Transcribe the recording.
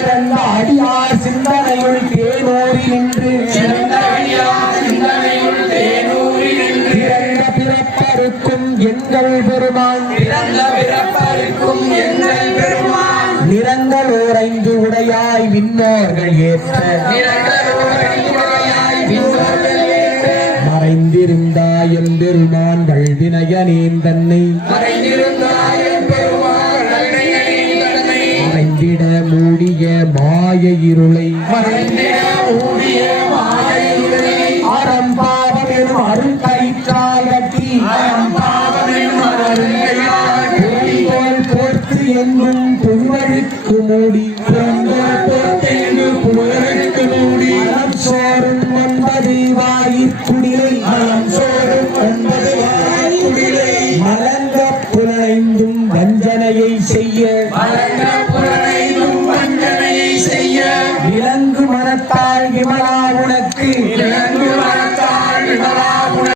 சிறந்த அடியார் சிந்தனையுள் தேனூரி நின்று. பிறந்த பிறப்பருக்கும் எங்கள் பெருமான். நிறங்களோரைந்து உடையாய் விண்ணோர்கள் ஏற்ற. மறைந்திருந்தாய் எம்பெருமான் வினயனேன் தன்னை மறைந்திருந்தாய் மாய இருளை அறம்பாவம் எனும் அருள் கயிற்றால் கட்டி புறந்தோல் போர்த்து என்னும் புகழுக்கு மூடி மலம் சோறும் ஒன்பது வாயிற்குடிலை சோறும் ஒன்பது வாயிற்குடிலை மலங்க புலனைந்தும் வஞ்சனையை செய்ய விலங்கு மனத்தால் விமலா உனக்கு. விலங்கு மன